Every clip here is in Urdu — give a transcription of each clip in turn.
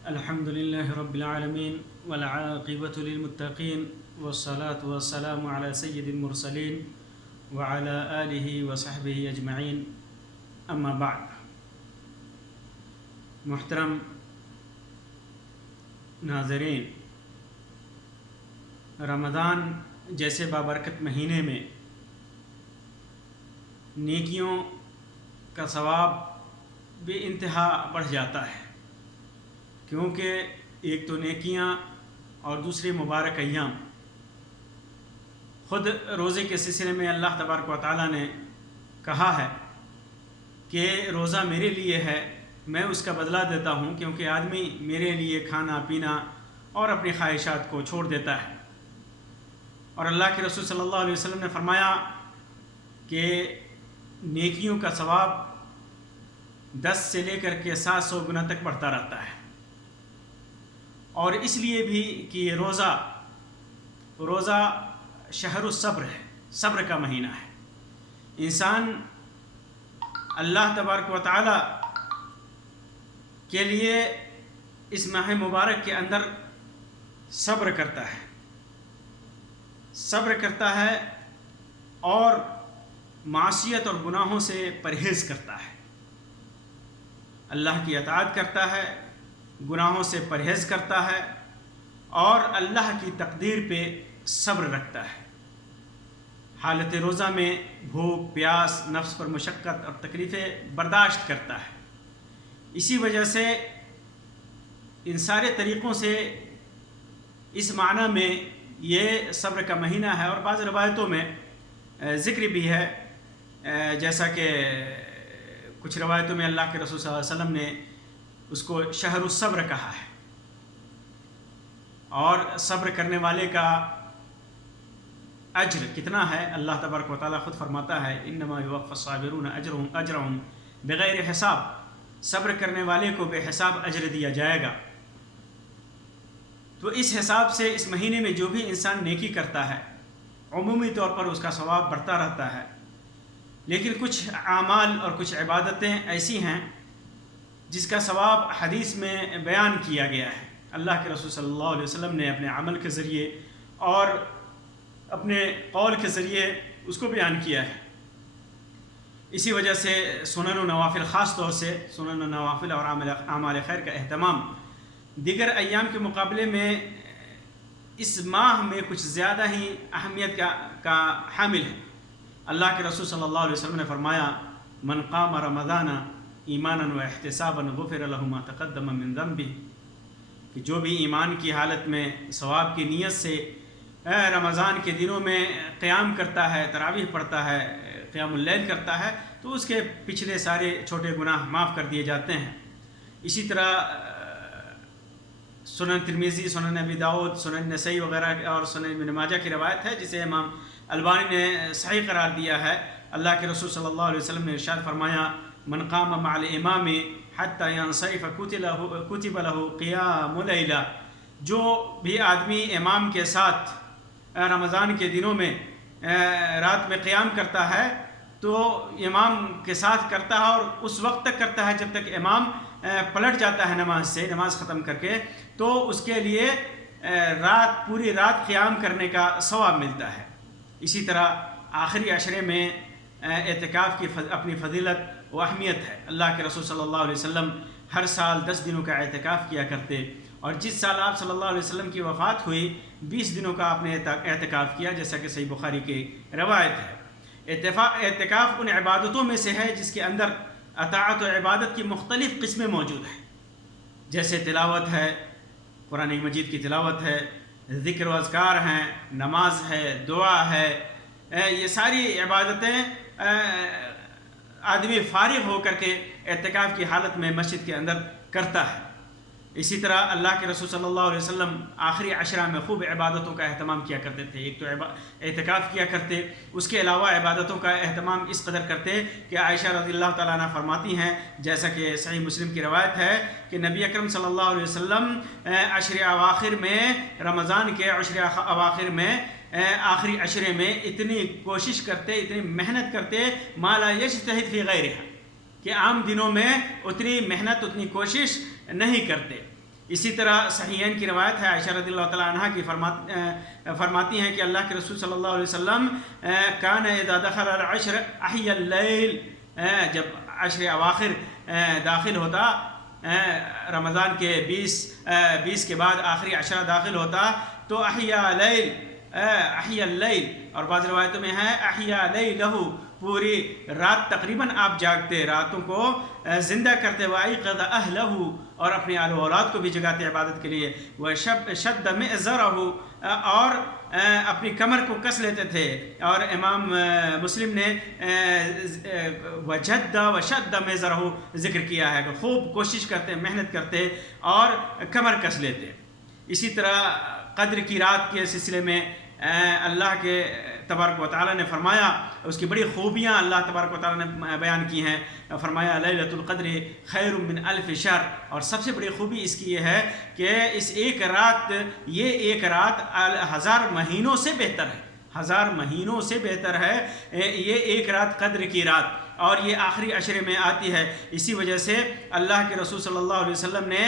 الحمد لله رب العالمين والعاقبة للمتقين والصلاة والسلام على سيد المرسلين وعلى آله وصحبه أجمعين أما بعد. محترم ناظرین، رمضان جیسے بابرکت مہینے میں نیکیوں کا ثواب بے انتہا بڑھ جاتا ہے، کیونکہ ایک تو نیکیاں اور دوسری مبارک ایام. خود روزے کے سلسلے میں اللہ تبارک و تعالیٰ نے کہا ہے کہ روزہ میرے لیے ہے، میں اس کا بدلہ دیتا ہوں، کیونکہ آدمی میرے لیے کھانا پینا اور اپنی خواہشات کو چھوڑ دیتا ہے. اور اللہ کے رسول صلی اللہ علیہ وسلم نے فرمایا کہ نیکیوں کا ثواب 10 سے لے کر کے 700 گنا تک بڑھتا رہتا ہے. اور اس لیے بھی کہ یہ روزہ شہر الصبر ہے، صبر کا مہینہ ہے. انسان اللہ تبارک و تعالی کے لیے اس ماہ مبارک کے اندر صبر کرتا ہے اور معصیت اور گناہوں سے پرہیز کرتا ہے. اللہ کی اطاعت کرتا ہے، گناہوں سے پرہیز کرتا ہے اور اللہ کی تقدیر پہ صبر رکھتا ہے. حالت روزہ میں بھوک پیاس، نفس پر مشقت اور تکلیفیں برداشت کرتا ہے. اسی وجہ سے ان سارے طریقوں سے اس معنی میں یہ صبر کا مہینہ ہے. اور بعض روایتوں میں ذکر بھی ہے، جیسا کہ کچھ روایتوں میں اللہ کے رسول صلی اللہ علیہ وسلم نے اس کو شہر الصبر کہا ہے. اور صبر کرنے والے کا اجر کتنا ہے، اللہ تبارک و تعالیٰ خود فرماتا ہے انما یوفی الصابرون اجرهم بغیر حساب. صبر کرنے والے کو بے حساب اجر دیا جائے گا. تو اس حساب سے اس مہینے میں جو بھی انسان نیکی کرتا ہے عمومی طور پر اس کا ثواب بڑھتا رہتا ہے. لیکن کچھ اعمال اور کچھ عبادتیں ایسی ہیں جس کا ثواب حدیث میں بیان کیا گیا ہے. اللہ کے رسول صلی اللہ علیہ وسلم نے اپنے عمل کے ذریعے اور اپنے قول کے ذریعے اس کو بیان کیا ہے. اسی وجہ سے سنن و نوافل، خاص طور سے سنن و نوافل اور اعمال خیر کا اہتمام دیگر ایام کے مقابلے میں اس ماہ میں کچھ زیادہ ہی اہمیت کا حامل ہے. اللہ کے رسول صلی اللہ علیہ وسلم نے فرمایا من قام رمضان ایمانا و احتسابا غفر له ما تقدم من ذنبه، کہ جو بھی ایمان کی حالت میں ثواب کی نیت سے رمضان کے دنوں میں قیام کرتا ہے، تراویح پڑھتا ہے، قیام اللیل کرتا ہے، تو اس کے پچھلے سارے چھوٹے گناہ معاف کر دیے جاتے ہیں. اسی طرح سنن ترمذی، سنن ابی داؤد، سنن نسائی وغیرہ اور سنن ابن ماجہ کی روایت ہے جسے امام البانی نے صحیح قرار دیا ہے. اللہ کے رسول صلی اللہ علیہ وسلم نے ارشاد فرمایا من قام مع الامام حتى ينصرف كتب له قيام ليلہ. جو بھی آدمی امام کے ساتھ رمضان کے دنوں میں رات میں قیام کرتا ہے تو امام کے ساتھ کرتا ہے اور اس وقت تک کرتا ہے جب تک امام پلٹ جاتا ہے نماز ختم کر کے، تو اس کے لیے پوری رات قیام کرنے کا ثواب ملتا ہے. اسی طرح آخری عشرے میں اعتکاف کی اپنی فضیلت و اہمیت ہے. اللہ کے رسول صلی اللہ علیہ وسلم ہر سال 10 دنوں کا اعتکاف کیا کرتے، اور جس سال آپ صلی اللہ علیہ وسلم کی وفات ہوئی 20 دنوں کا آپ نے اعتکاف کیا، جیسا کہ صحیح بخاری کی روایت ہے. اعتکاف ان عبادتوں میں سے ہے جس کے اندر اطاعت و عبادت کی مختلف قسمیں موجود ہیں، جیسے تلاوت ہے، قرآن مجید کی تلاوت ہے، ذکر و اذکار ہیں، نماز ہے، دعا ہے. یہ ساری عبادتیں آدمی فارغ ہو کر کے اعتکاف کی حالت میں مسجد کے اندر کرتا ہے. اسی طرح اللہ کے رسول صلی اللہ علیہ وسلم آخری عشرہ میں خوب عبادتوں کا اہتمام کیا کرتے تھے. ایک تو اعتکاف کیا کرتے، اس کے علاوہ عبادتوں کا اہتمام اس قدر کرتے کہ عائشہ رضی اللہ تعالیٰ عنہ فرماتی ہیں، جیسا کہ صحیح مسلم کی روایت ہے کہ نبی اکرم صلی اللہ علیہ وسلم عشر اواخر میں، رمضان کے عشر اواخر میں، آخری عشرے میں اتنی کوشش کرتے، اتنی محنت کرتے ما لا یجتہد فی غیرہا، کہ عام دنوں میں اتنی محنت، اتنی کوشش نہیں کرتے. اسی طرح صحیحین کی روایت ہے، عائشہ رضی اللہ تعالیٰ عنہ کی فرماتی ہیں کہ اللہ کے رسول صلی اللہ علیہ وسلم کان اذا دخل العشر احیا اللیل، جب عشر اواخر داخل ہوتا، رمضان کے 20 کے بعد آخری عشرہ داخل ہوتا تو احیا اللیل، اور بعض روایتوں میں ہے احیا لیلہ، پوری رات تقریباً آپ جاگتے، راتوں کو زندہ کرتے، وَأَيْقَظَ أَهْلَهُ، اور اپنے آل و اولاد کو بھی جگاتے عبادت کے لیے، وَشَدَّ مِئْزَرَهُ، اور اپنی کمر کو کس لیتے تھے، اور امام مسلم نے وَشَدَّ مِئْزَرَهُ ذکر کیا ہے کہ خوب کوشش کرتے، محنت کرتے اور کمر کس لیتے۔ اسی طرح قدر کی رات کے سلسلے میں اللہ کے تبارک و تعالیٰ نے فرمایا، اس کی بڑی خوبیاں اللہ تبارک و تعالیٰ نے بیان کی ہیں، فرمایا لیلۃ القدر خیر من الف شہر، اور سب سے بڑی خوبی اس کی یہ ہے کہ اس ایک رات، یہ ایک رات 1000 مہینوں سے بہتر ہے، 1000 مہینوں سے بہتر ہے یہ ایک رات، قدر کی رات، اور یہ آخری عشرے میں آتی ہے۔ اسی وجہ سے اللہ کے رسول صلی اللہ علیہ وسلم نے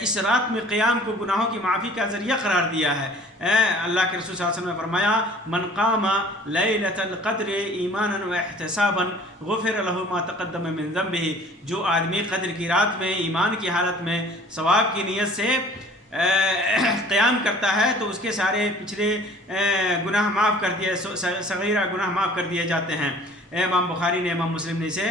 اس رات میں قیام کو گناہوں کی معافی کا ذریعہ قرار دیا ہے۔ اللہ کے رسول صلی اللہ علیہ وسلم نے فرمایا من قام لیلۃ القدر ایمانا واحتسابا غفر له ما تقدم من ذنبه، جو آدمی قدر کی رات میں ایمان کی حالت میں ثواب کی نیت سے قیام کرتا ہے تو اس کے سارے پچھلے گناہ معاف کر دیے، صغیرہ گناہ معاف کر دیے جاتے ہیں۔ امام بخاری نے، امام مسلم نے اسے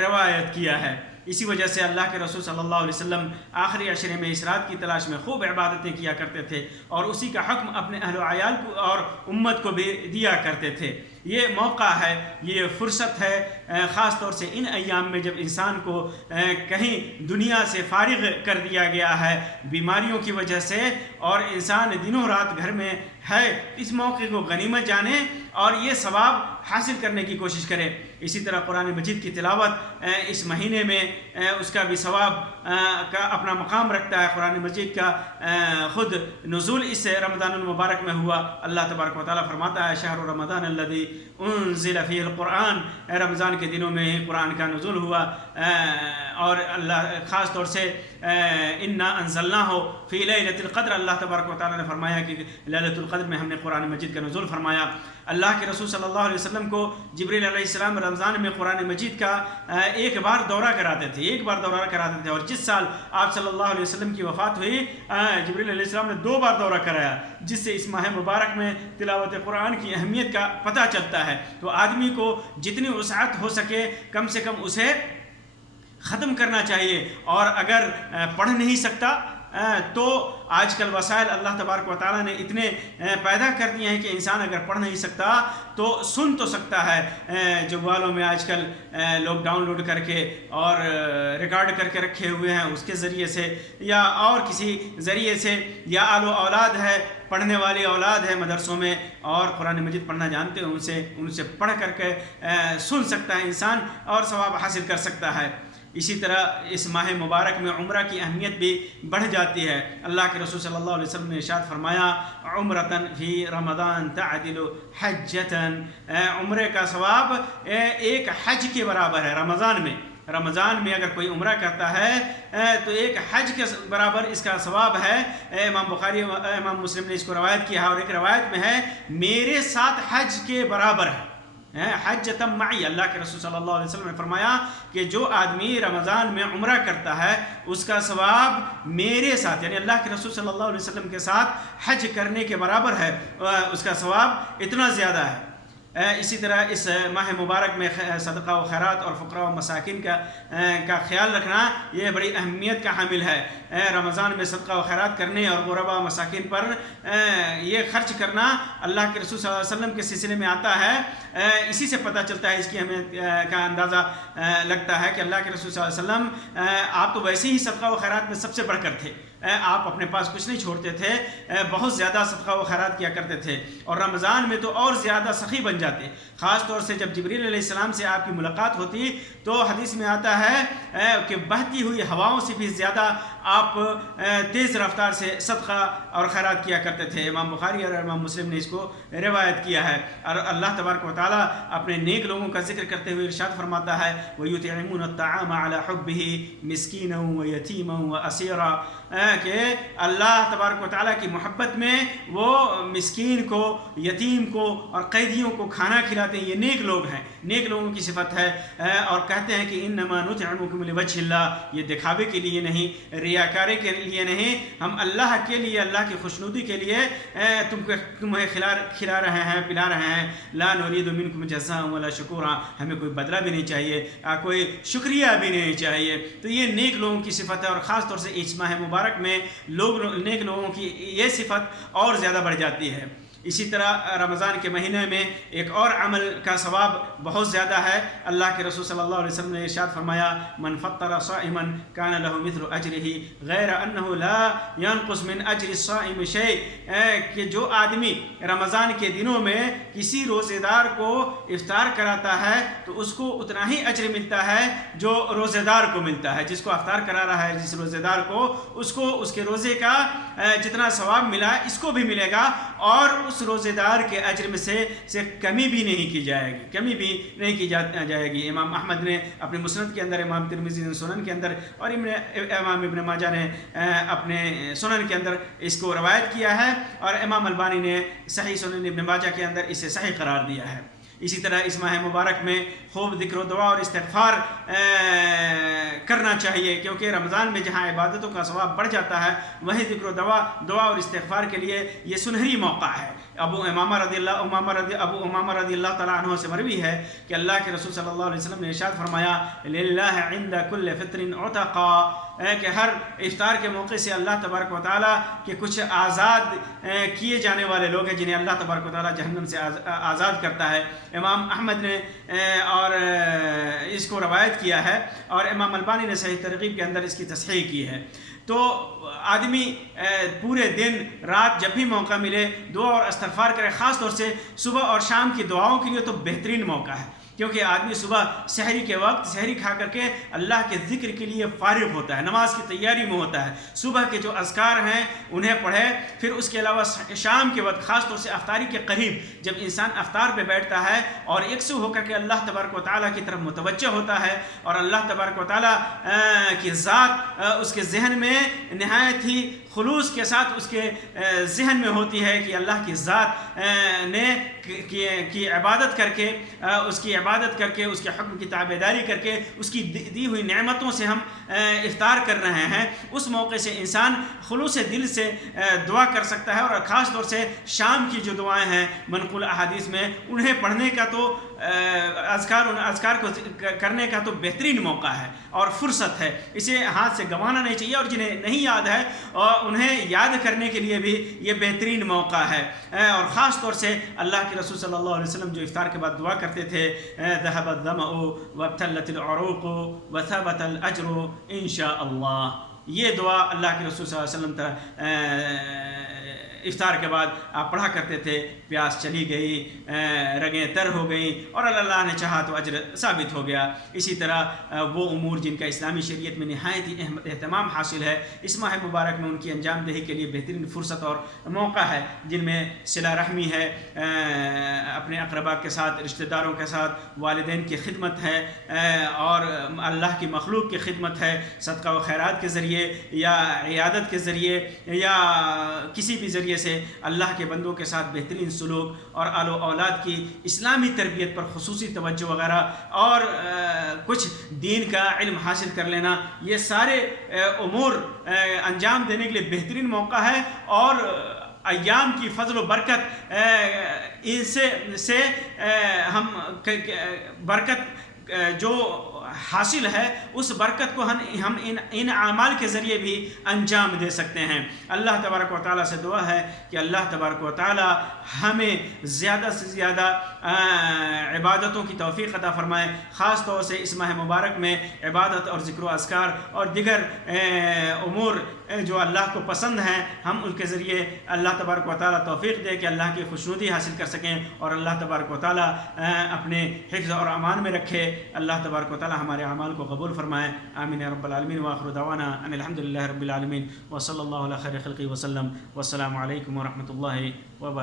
روایت کیا ہے۔ اسی وجہ سے اللہ کے رسول صلی اللہ علیہ وسلم آخری عشرے میں اس رات کی تلاش میں خوب عبادتیں کیا کرتے تھے، اور اسی کا حکم اپنے اہل و عیال کو اور امت کو بھی دیا کرتے تھے۔ یہ موقع ہے، یہ فرصت ہے، خاص طور سے ان ایام میں جب انسان کو کہیں دنیا سے فارغ کر دیا گیا ہے بیماریوں کی وجہ سے، اور انسان دنوں رات گھر میں ہے، اس موقع کو غنیمت جانے اور یہ ثواب حاصل کرنے کی کوشش کرے۔ اسی طرح قرآن مجید کی تلاوت اس مہینے میں اس کا بھی ثواب کا اپنا مقام رکھتا ہے۔ قرآن مجید کا خود نزول اس رمضان المبارک میں ہوا۔ اللہ تبارک و تعالیٰ فرماتا ہے شہر رمضان الذی انزل فیہ القرآن، رمضان کے دنوں میں ہی قرآن کا نزول ہوا، اور اللہ خاص طور سے انا انزلناہ فی لیلۃ القدر، اللہ تبارک و تعالیٰ نے فرمایا کہ لیلۃ القدر میں ہم نے قرآن مجید کا نزول فرمایا۔ اللہ کے رسول صلی اللہ علیہ وسلم کو جبریل علیہ السلام رمضان میں قرآن مجید کا ایک بار دورہ کراتے تھے، اور جس سال آپ صلی اللہ علیہ وسلم کی وفات ہوئی جبریل علیہ السلام نے 2 بار دورہ کرایا، جس سے اس ماہ مبارک میں تلاوت قرآن کی اہمیت کا پتہ چلتا ہے۔ تو آدمی کو جتنی وسعت ہو سکے کم سے کم اسے ختم کرنا چاہیے، اور اگر پڑھ نہیں سکتا تو آج کل وسائل اللہ تبارک و تعالیٰ نے اتنے پیدا کر دیے ہیں کہ انسان اگر پڑھ نہیں سکتا تو سن تو سکتا ہے۔ جوالوں میں آج کل لوگ ڈاؤن لوڈ کر کے اور ریکارڈ کر کے رکھے ہوئے ہیں، اس کے ذریعے سے یا اور کسی ذریعے سے، یا آل و اولاد ہے، پڑھنے والی اولاد ہے مدرسوں میں اور قرآن مجید پڑھنا جانتے ہیں، ان سے پڑھ کر کے سن سکتا ہے انسان اور ثواب حاصل کر سکتا ہے۔ اسی طرح اس ماہ مبارک میں عمرہ کی اہمیت بھی بڑھ جاتی ہے۔ اللہ کے رسول صلی اللہ علیہ وسلم نے ارشاد فرمایا عمرۃ فی رمضان تعدل حجۃ، عمرے کا ثواب ایک حج کے برابر ہے۔ رمضان میں اگر کوئی عمرہ کرتا ہے تو ایک حج کے برابر اس کا ثواب ہے۔ امام بخاری امام مسلم نے اس کو روایت کیا ہے، اور ایک روایت میں ہے میرے ساتھ حج کے برابر ہے، حجۃ معی۔ اللہ کے رسول صلی اللہ علیہ وسلم نے فرمایا کہ جو آدمی رمضان میں عمرہ کرتا ہے اس کا ثواب میرے ساتھ، یعنی اللہ کے رسول صلی اللہ علیہ وسلم کے ساتھ حج کرنے کے برابر ہے، اس کا ثواب اتنا زیادہ ہے۔ اسی طرح اس ماہ مبارک میں صدقہ و خیرات اور فقراء و مساکین کا خیال رکھنا یہ بڑی اہمیت کا حامل ہے۔ رمضان میں صدقہ و خیرات کرنے اور غرباء و مساکین پر یہ خرچ کرنا اللہ کے رسول صلی اللہ علیہ وسلم کے سلسلے میں آتا ہے۔ اسی سے پتہ چلتا ہے، اس کی اہمیت کا اندازہ لگتا ہے کہ اللہ کے رسول صلی اللہ علیہ وسلم آپ تو ویسے ہی صدقہ و خیرات میں سب سے بڑھ کر تھے، آپ اپنے پاس کچھ نہیں چھوڑتے تھے، بہت زیادہ صدقہ و خیرات کیا کرتے تھے، اور رمضان میں تو اور زیادہ سخی بن جاتے. خاص طور سے جب جبریل علیہ السلام سے آپ کی ملاقات ہوتی تو حدیث میں آتا ہے کہ بہتی ہوئی ہواؤں سے بھی زیادہ آپ تیز رفتار سے صدقہ اور خیرات کیا کرتے تھے. امام بخاری اور امام مسلم نے اس کو روایت کیا ہے. اور اللہ تبارک و تعالیٰ اپنے نیک لوگوں کا ذکر کرتے ہوئے ارشاد فرماتا ہے وَيُطْعِمُونَ الطَّعَامَ عَلَى حُبِّهِ مِسْكِينًا وَيَتِيمًا وَأَسِيرًا کہ اللہ تبارک و تعالیٰ کی محبت میں وہ مسکین کو، یتیم کو اور قیدیوں کو کھانا کھلاتے ہیں. یہ نیک لوگ ہیں، نیک لوگوں کی صفت ہے. اور کہتے ہیں کہ انما نطعمکم لوجہ اللہ، یہ دکھاوے کے لیے نہیں، ریاکاری کے لیے نہیں، ہم اللہ کے لیے، اللہ کی خوشنودی کے لیے تمہیں کھلا رہے ہیں، پلا رہے ہیں. لا نريد منکم جزاء ولا شکورا، ہمیں کوئی بدلہ بھی نہیں چاہیے، کوئی شکریہ بھی نہیں چاہیے. تو یہ نیک لوگوں کی صفت ہے. اور خاص طور سے اس ماہ مبارک میں نیک لوگوں کی یہ صفت اور زیادہ بڑھ جاتی ہے. اسی طرح رمضان کے مہینے میں ایک اور عمل کا ثواب بہت زیادہ ہے. اللہ کے رسول صلی اللہ علیہ وسلم نے ارشاد فرمایا من فطر صائما كان له مثل اجره غیر انه لا ينقص من اجر الصائم شيء، کہ جو آدمی رمضان کے دنوں میں کسی روزے دار کو افطار کراتا ہے تو اس کو اتنا ہی اجر ملتا ہے جو روزے دار کو ملتا ہے. جس کو افطار کرا رہا ہے، جس روزے دار کو، اس کو اس کے روزے کا جتنا ثواب ملا اس کو بھی ملے گا، اور اس روزے دار کے اجر میں سے کمی بھی نہیں کی جائے گی، کمی بھی نہیں کی جائے گی. امام احمد نے اپنے مسند کے اندر، امام ترمذی نے سنن کے اندر، اور امام ابن ماجہ نے اپنے سنن کے اندر اس کو روایت کیا ہے، اور امام البانی نے صحیح سنن ابن ماجہ کے اندر اسے صحیح قرار دیا ہے. اسی طرح اس ماہ مبارک میں خوب ذکر و دعا اور استغفار کرنا چاہیے، کیونکہ رمضان میں جہاں عبادتوں کا ثواب بڑھ جاتا ہے وہیں ذکر و دعا اور استغفار کے لیے یہ سنہری موقع ہے. ابو امامہ رضی اللہ تعالیٰ عنہ سے مروی ہے کہ اللہ کے رسول صلی اللہ علیہ وسلم نے ارشاد فرمایا للہ عند کل فطر عتقا، کہ ہر افطار کے موقع سے اللہ تبارک و تعالیٰ کے کچھ آزاد کیے جانے والے لوگ ہیں جنہیں اللہ تبارک و تعالیٰ جہنم سے آزاد کرتا ہے. امام احمد نے اور اس کو روایت کیا ہے، اور امام البانی نے صحیح ترغیب کے اندر اس کی تصحیح کی ہے. تو آدمی پورے دن رات جب بھی موقع ملے دعا اور استغفار کرے. خاص طور سے صبح اور شام کی دعاؤں کے لیے تو بہترین موقع ہے، کیونکہ آدمی صبح سحری کے وقت سحری کھا کر کے اللہ کے ذکر کے لیے فارغ ہوتا ہے، نماز کی تیاری میں ہوتا ہے. صبح کے جو اذکار ہیں انہیں پڑھے، پھر اس کے علاوہ شام کے وقت خاص طور سے افطاری کے قریب جب انسان افطار پہ بیٹھتا ہے اور یکسو ہو کر کے اللہ تبارک و تعالیٰ کی طرف متوجہ ہوتا ہے، اور اللہ تبارک و تعالیٰ کی ذات اس کے ذہن میں نہایت ہی خلوص کے ساتھ اس کے ذہن میں ہوتی ہے کہ اللہ کی ذات نے کی عبادت کر کے، اس کی عبادت کر کے، اس کے حکم کی تابعداری کر کے، اس کی دی ہوئی نعمتوں سے ہم افطار کر رہے ہیں. اس موقع سے انسان خلوص دل سے دعا کر سکتا ہے. اور خاص طور سے شام کی جو دعائیں ہیں منقول احادیث میں، انہیں پڑھنے کا تو اذکار کو کرنے کا تو بہترین موقع ہے اور فرصت ہے. اسے ہاتھ سے گنوانا نہیں چاہیے، اور جنہیں نہیں یاد ہے انہیں یاد کرنے کے لیے بھی یہ بہترین موقع ہے. اور خاص طور سے اللہ کے رسول صلی اللہ علیہ وسلم جو افطار کے بعد دعا کرتے تھے ذهب الظمأ وابتلت العروق وثبت الاجر ان شاء اللہ، یہ دعا اللہ کے رسول صلی اللہ علیہ وسلم افطار کے بعد آپ پڑھا کرتے تھے. پیاس چلی گئی، رگیں تر ہو گئیں، اور اللہ نے چاہا تو اجر ثابت ہو گیا. اسی طرح وہ امور جن کا اسلامی شریعت میں نہایت ہی اہتمام حاصل ہے، اس ماہ مبارک میں ان کی انجام دہی کے لیے بہترین فرصت اور موقع ہے، جن میں صلہ رحمی ہے، اپنے اقربا کے ساتھ، رشتہ داروں کے ساتھ، والدین کی خدمت ہے، اور اللہ کی مخلوق کی خدمت ہے، صدقہ و خیرات کے ذریعے یا عیادت کے ذریعے یا کسی بھی ذریعے سے اللہ کے بندوں کے ساتھ بہترین سلوک، اور آل و اولاد کی اسلامی تربیت پر خصوصی توجہ وغیرہ، اور کچھ دین کا علم حاصل کر لینا، یہ سارے امور انجام دینے کے لیے بہترین موقع ہے. اور ایام کی فضل و برکت ان سے ہم برکت جو حاصل ہے اس برکت کو ہم ان اعمال کے ذریعے بھی انجام دے سکتے ہیں۔ اللہ تبارک و تعالیٰ سے دعا ہے کہ اللہ تبارک و تعالیٰ ہمیں زیادہ سے زیادہ عبادتوں کی توفیق عطا فرمائے، خاص طور سے اس ماہ مبارک میں عبادت اور ذکر و اذکار اور دیگر امور جو اللہ کو پسند ہیں، ہم ان کے ذریعے اللہ تبارک و تعالیٰ توفیق دے کہ اللہ کی خوشنودی حاصل کر سکیں، اور اللہ تبارک و تعالیٰ اپنے حفظ اور امان میں رکھے۔ اللہ تبارک و تعالیٰ ہمارے اعمال کو قبول فرمائے، آمین یا رب العالمین۔ وآخر دعوانا ان الحمد للہ رب العالمین، وصلی اللہ علی خیر خلقہ وسلم، والسلام علیکم ورحمۃ اللہ وبرکاتہ۔